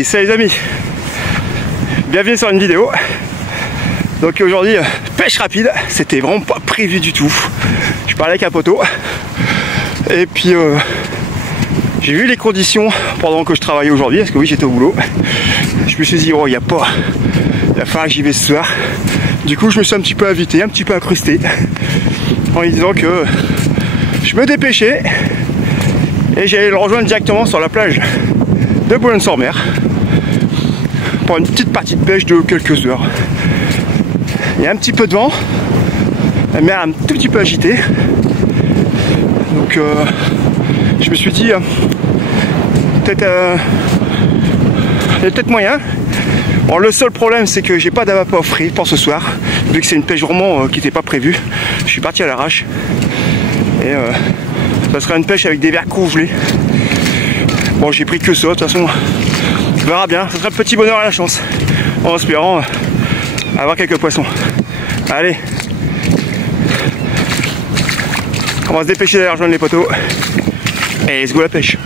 Hey, salut les amis, bienvenue sur une vidéo. Donc aujourd'hui, pêche rapide, c'était vraiment pas prévu du tout. Je parlais avec un poteau et puis j'ai vu les conditions pendant que je travaillais aujourd'hui, parce que oui, j'étais au boulot. Je me suis dit, oh, il va falloir que j'y vais ce soir. Du coup, je me suis un petit peu invité, un petit peu incrusté, en lui disant que je me dépêchais et j'allais le rejoindre directement sur la plage de Boulogne-sur-Mer pour une petite partie de pêche de quelques heures. Il y a un petit peu de vent, la mer est un tout petit peu agitée, donc je me suis dit peut-être il y a peut-être moyen. Bon, le seul problème, c'est que j'ai pas d'avapor frais pour ce soir, vu que c'est une pêche vraiment qui n'était pas prévue. Je suis parti à l'arrache et ça sera une pêche avec des vers congelés. Bon, j'ai pris que ça, de toute façon on verra bien, ça sera un petit bonheur à la chance, en espérant avoir quelques poissons. Allez, on va se dépêcher d'aller rejoindre les poteaux et let's go la pêche.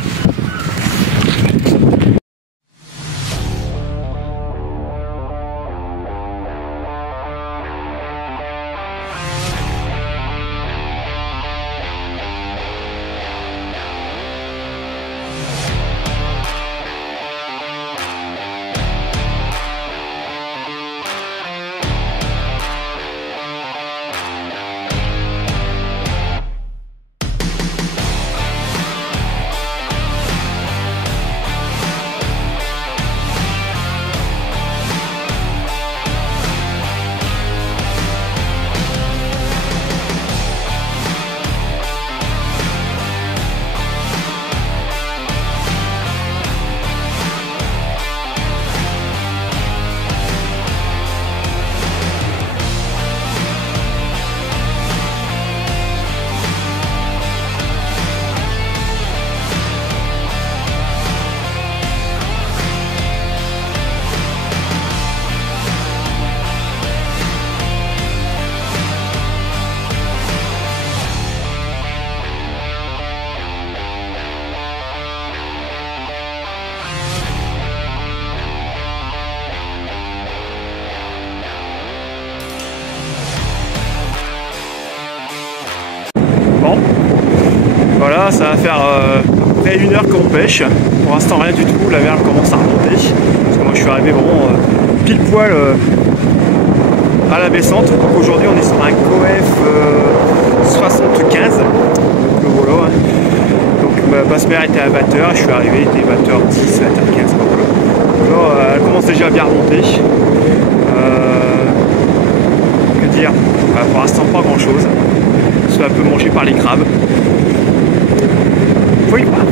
Bon, voilà, ça va faire près d'une heure qu'on pêche. Pour l'instant rien du tout, la mer commence à remonter. Parce que moi je suis arrivé vraiment pile poil à la descente. Donc aujourd'hui on est sur un coef 75. Donc voilà. Donc ma basse mer était à 20h, je suis arrivé, il était 20h10, 20h15. Donc là, elle commence déjà à bien remonter. Que dire, pour l'instant pas grand chose. Un peu mangé par les crabes. Faut y croire.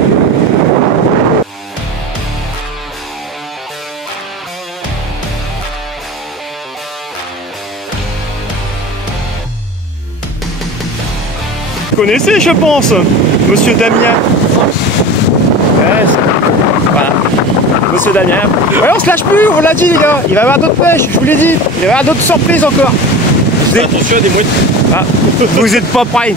Vous connaissez, je pense, Monsieur Damien. Ouais, voilà. Monsieur Damien. Ouais, on se lâche plus, on l'a dit les gars. Il va y avoir d'autres pêches, je vous l'ai dit. Il va y avoir d'autres surprises encore. Attention à des mouettes. Ah, vous êtes pas prêts.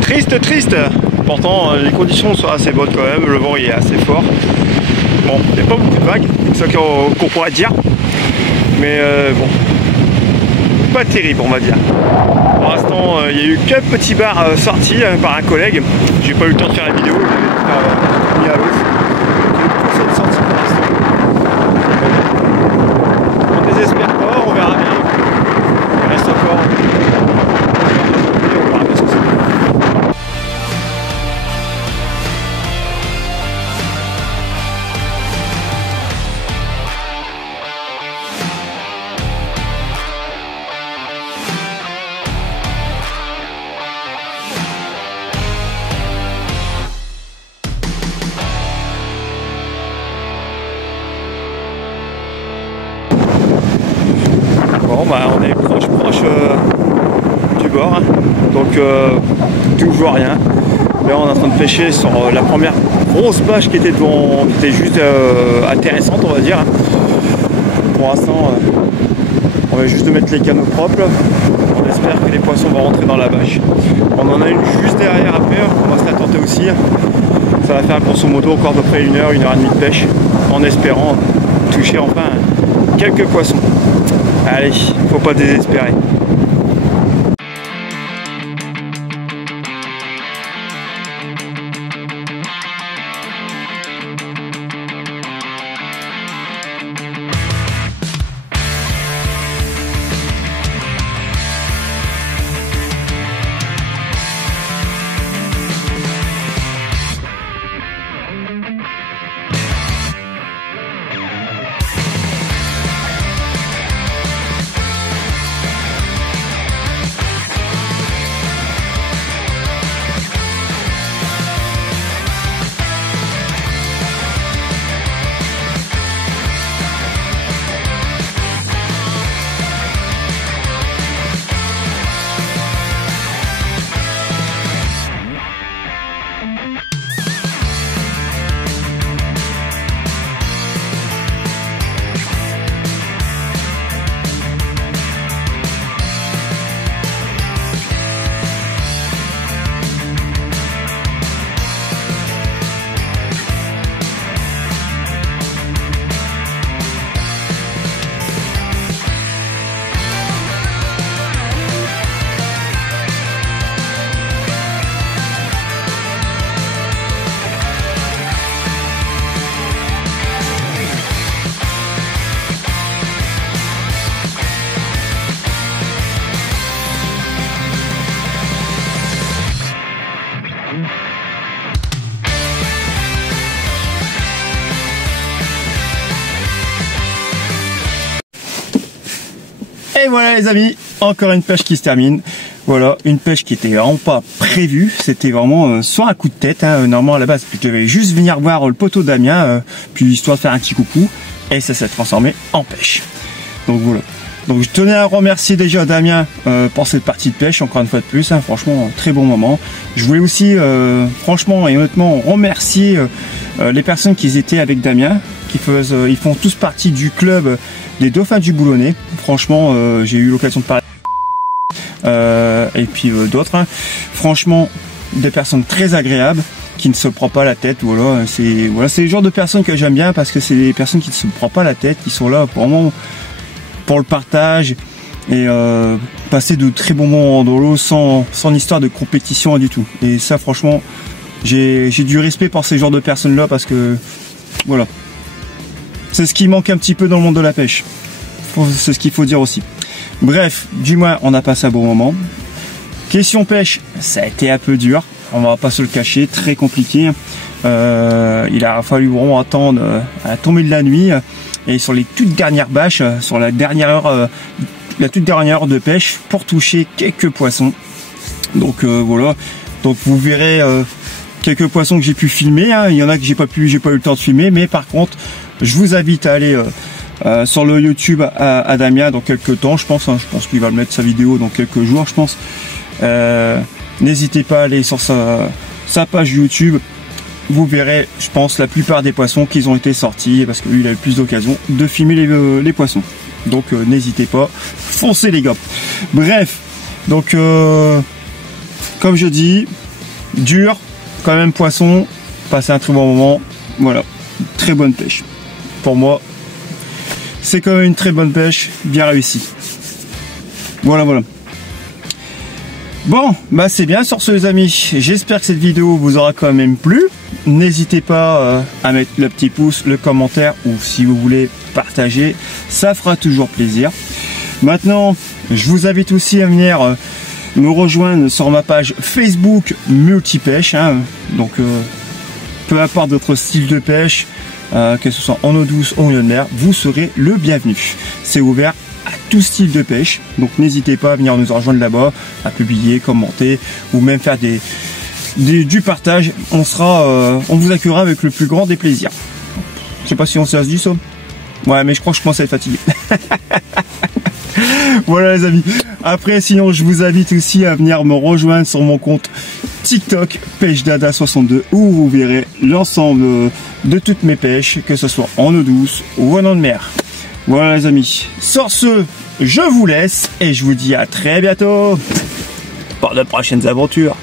Triste, triste. Pourtant les conditions sont assez bonnes quand même, le vent est assez fort. Bon, il n'y a pas beaucoup de vagues, c'est ça qu'on pourrait dire. Mais bon, pas terrible on va dire. Pour l'instant, il y a eu qu'un petit bar sorti par un collègue. J'ai pas eu le temps de faire la vidéo, j'avais mis à l'eau. Cette sortie pour l'instant. On désespère pas, on verra bien. Il reste encore. On verra bien ce que c'est. bah, on est proche du bord, hein. Donc toujours rien. Là on est en train de pêcher sur la première grosse bâche qui était devant, qui était juste intéressante, on va dire. Pour l'instant on va juste mettre les canaux propres. On espère que les poissons vont rentrer dans la bâche. On en a une juste derrière après, on va se la tenter aussi. Ça va faire grosso modo encore à peu près 1 heure, 1 heure et demie de pêche, en espérant toucher enfin quelques poissons. Allez, faut pas désespérer. Et voilà les amis, encore une pêche qui se termine. Voilà, une pêche qui était vraiment pas prévue, c'était vraiment sur un coup de tête, hein. Normalement à la base je devais juste venir voir le poteau de Damien, puis histoire de faire un petit coucou, et ça s'est transformé en pêche. Donc voilà. Donc je tenais à remercier déjà Damien pour cette partie de pêche, encore une fois de plus, hein. Franchement très bon moment. Je voulais aussi franchement et honnêtement remercier les personnes qui étaient avec Damien, ils font tous partie du club des dauphins du Boulonnais. Franchement j'ai eu l'occasion de parler et puis d'autres, hein. Franchement des personnes très agréables qui ne se prend pas la tête. Voilà, c'est le genre de personnes que j'aime bien, parce que c'est des personnes qui ne se prend pas la tête, qui sont là vraiment pour le partage et passer de très bons moments dans l'eau sans histoire de compétition du tout. Et ça franchement j'ai du respect pour ces genres de personnes là, parce que voilà, c'est ce qui manque un petit peu dans le monde de la pêche, c'est ce qu'il faut dire aussi. Bref, du moins on a passé un bon moment. Question pêche, ça a été un peu dur, on va pas se le cacher, très compliqué. Il a fallu vraiment attendre à la tombée de la nuit, et sur les toutes dernières bâches, sur la toute dernière heure de pêche, pour toucher quelques poissons. Donc voilà, donc vous verrez quelques poissons que j'ai pu filmer, hein. Il y en a que j'ai pas eu le temps de filmer, mais par contre je vous invite à aller sur le YouTube à Damien dans quelques temps, je pense, hein. Je pense qu'il va mettre sa vidéo dans quelques jours, je pense. N'hésitez pas à aller sur sa page YouTube. Vous verrez, je pense, la plupart des poissons qui ont été sortis, parce que lui il a eu plus d'occasion de filmer les poissons. Donc n'hésitez pas, foncez les gars. Bref, donc comme je dis, dur quand même poisson, passer un très bon moment. Voilà, très bonne pêche. Pour moi, c'est quand même une très bonne pêche, bien réussie. Voilà. Bon, bah c'est bien sur ce les amis, j'espère que cette vidéo vous aura quand même plu. N'hésitez pas à mettre le petit pouce, le commentaire, ou si vous voulez partager, ça fera toujours plaisir. Maintenant, je vous invite aussi à venir me rejoindre sur ma page Facebook Multipêche, hein. Donc peu importe votre style de pêche, que ce soit en eau douce ou en eau de mer, vous serez le bienvenu. C'est ouvert à tout style de pêche, donc n'hésitez pas à venir nous rejoindre là-bas, à publier, commenter, ou même faire du partage. On vous accueillera avec le plus grand des plaisirs. Je sais pas si ça se dit ça. Ouais, mais je crois que je commence à être fatigué. Voilà les amis. Après sinon je vous invite aussi à venir me rejoindre sur mon compte TikTok pêchedada62 où vous verrez l'ensemble de toutes mes pêches, que ce soit en eau douce ou en eau de mer. Voilà les amis. Sur ce, je vous laisse et je vous dis à très bientôt pour de prochaines aventures.